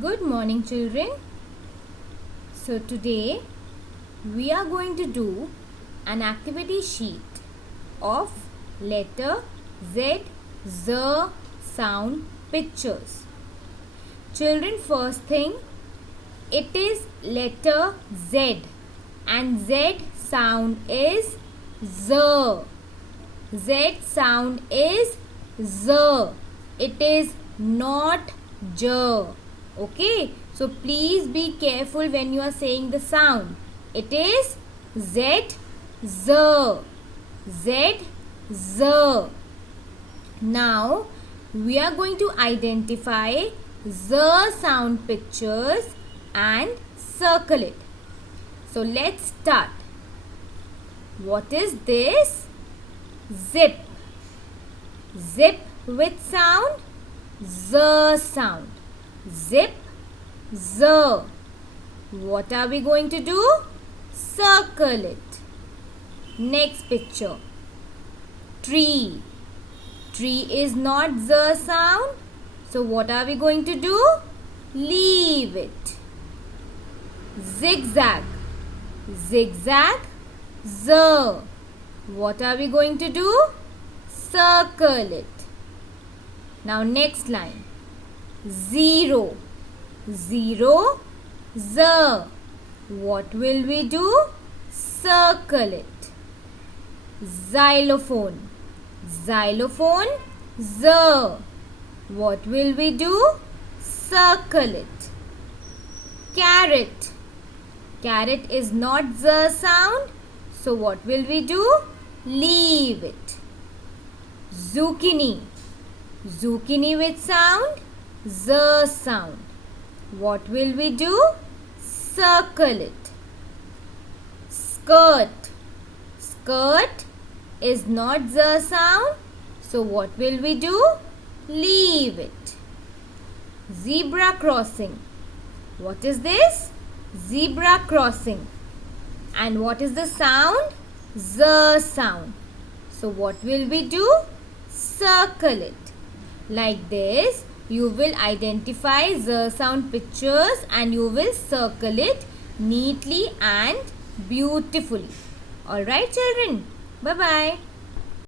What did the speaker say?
Good morning, children. So today we are going to do an activity sheet of letter Z, Z sound pictures. Children, first thing, it is letter Z and Z sound is Z. Z sound is Z. It is not J. Okay, so please be careful when you are saying the sound. It is Z, Z, Z, Z. Now we are going to identify Z sound pictures and circle it. So let's start. What is this? Zip. Zip with sound, Z sound. Zip, Z. What are we going to do? Circle it. Next picture. Tree. Tree is not Z sound. So what are we going to do? Leave it. Zigzag. Zigzag, Z. What are we going to do? Circle it. Now next line. Zero. Zero, Z. What will we do? Circle it. Xylophone. Xylophone, Z. What will we do? Circle it. Carrot. Carrot is not Z sound. So what will we do? Leave it. Zucchini. Zucchini with sound, Z sound. What will we do? Circle it. Skirt. Skirt is not Z sound. So what will we do? Leave it. Zebra crossing. What is this? Zebra crossing. And what is the sound? Z sound. So what will we do? Circle it. Like this, you will identify Z sound pictures and you will circle it neatly and beautifully. Alright, children. Bye-bye.